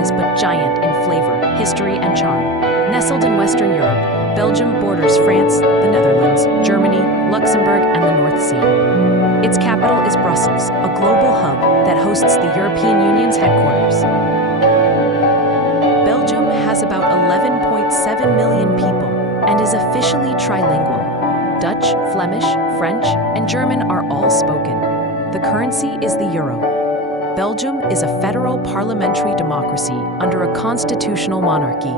size but giant in flavor, history, and charm. Nestled in Western Europe, Belgium borders France, the Netherlands, Germany, Luxembourg, and the North Sea. Its capital is Brussels, a global hub that hosts the European Union's headquarters. Belgium has about 11.7 million people and is officially trilingual. Dutch, Flemish, French, and German are all spoken. The currency is the euro. Belgium is a federal parliamentary democracy under a constitutional monarchy.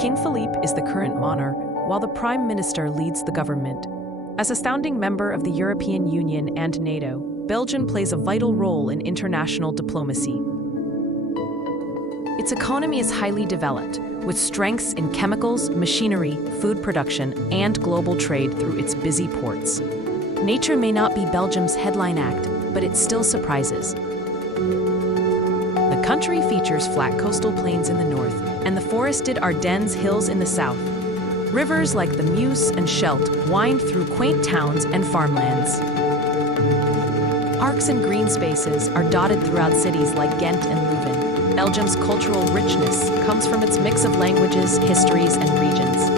King Philippe is the current monarch, while the Prime Minister leads the government. As a founding member of the European Union and NATO, Belgium plays a vital role in international diplomacy. Its economy is highly developed, with strengths in chemicals, machinery, food production, and global trade through its busy ports. Nature may not be Belgium's headline act, but it still surprises. The country features flat coastal plains in the north and the forested Ardennes hills in the south. Rivers like the Meuse and Scheldt wind through quaint towns and farmlands. Parks and green spaces are dotted throughout cities like Ghent and Leuven. Belgium's cultural richness comes from its mix of languages, histories, and regions.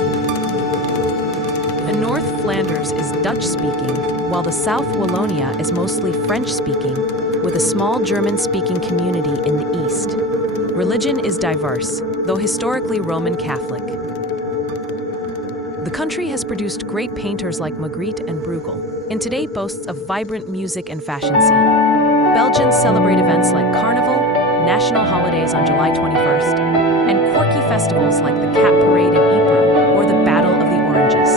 The North Flanders is Dutch-speaking, while the South Wallonia is mostly French-speaking, with a small German-speaking community in the east. Religion is diverse, though historically Roman Catholic. The country has produced great painters like Magritte and Bruegel, and today boasts of vibrant music and fashion scene. Belgians celebrate events like Carnival, national holidays on July 21st, and quirky festivals like the Cat Parade in Ypres or the Battle of the Oranges.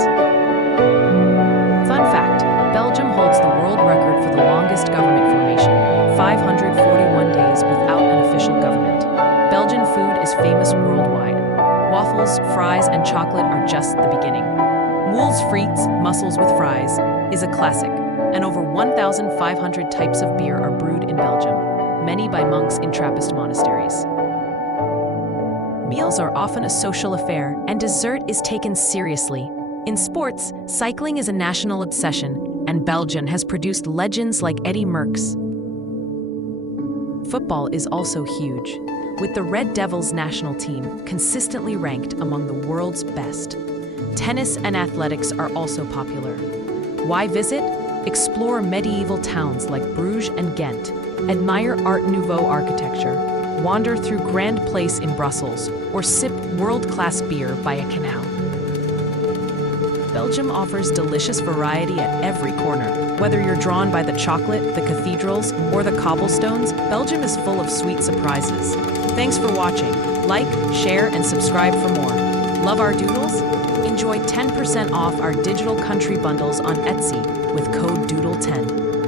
Fun fact, Belgium holds the world record for the longest government formation, 541 days without an official government. Belgian food is famous worldwide. Waffles, fries, and chocolate are just the beginning. Moules frites, mussels with fries, is a classic, and over 1,500 types of beer are brewed in Belgium, many by monks in Trappist monasteries. Meals are often a social affair, and dessert is taken seriously. In sports, cycling is a national obsession, and Belgium has produced legends like Eddy Merckx. Football is also huge, with the Red Devils national team consistently ranked among the world's best. Tennis and athletics are also popular. Why visit? Explore medieval towns like Bruges and Ghent, admire Art Nouveau architecture, wander through Grand Place in Brussels, or sip world-class beer by a canal. Belgium offers delicious variety at every corner. Whether you're drawn by the chocolate, the cathedrals, or the cobblestones, Belgium is full of sweet surprises. Thanks for watching. Like, share, and subscribe for more. Love our doodles? Enjoy 10% off our digital country bundles on Etsy with code DOODLE10.